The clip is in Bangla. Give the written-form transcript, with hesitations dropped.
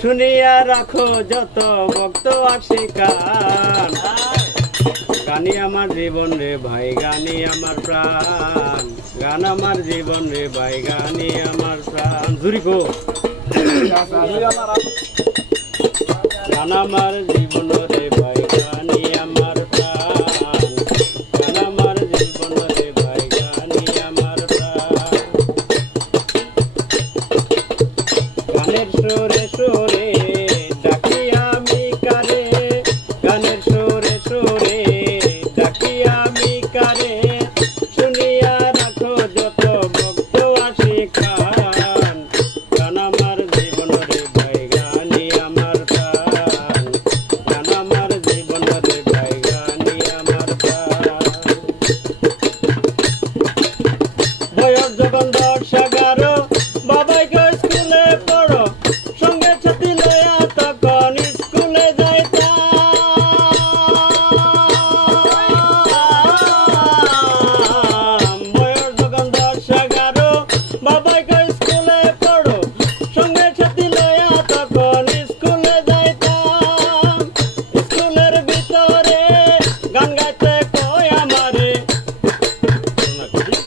শুনিয়া রাখো যত ভক্ত আশিকান, গানি আমার জীবন রে ভাই, গানি আমার প্রাণ, গান আমার জীবন রে ভাই, গানি আমার প্রাণ। জুরি গো গান আমার জীবন রে ভাই, গানি আমার প্রাণ, গান আমার জীবন রে ভাই, গানি আমার প্রাণ। গানের সুরে সুরে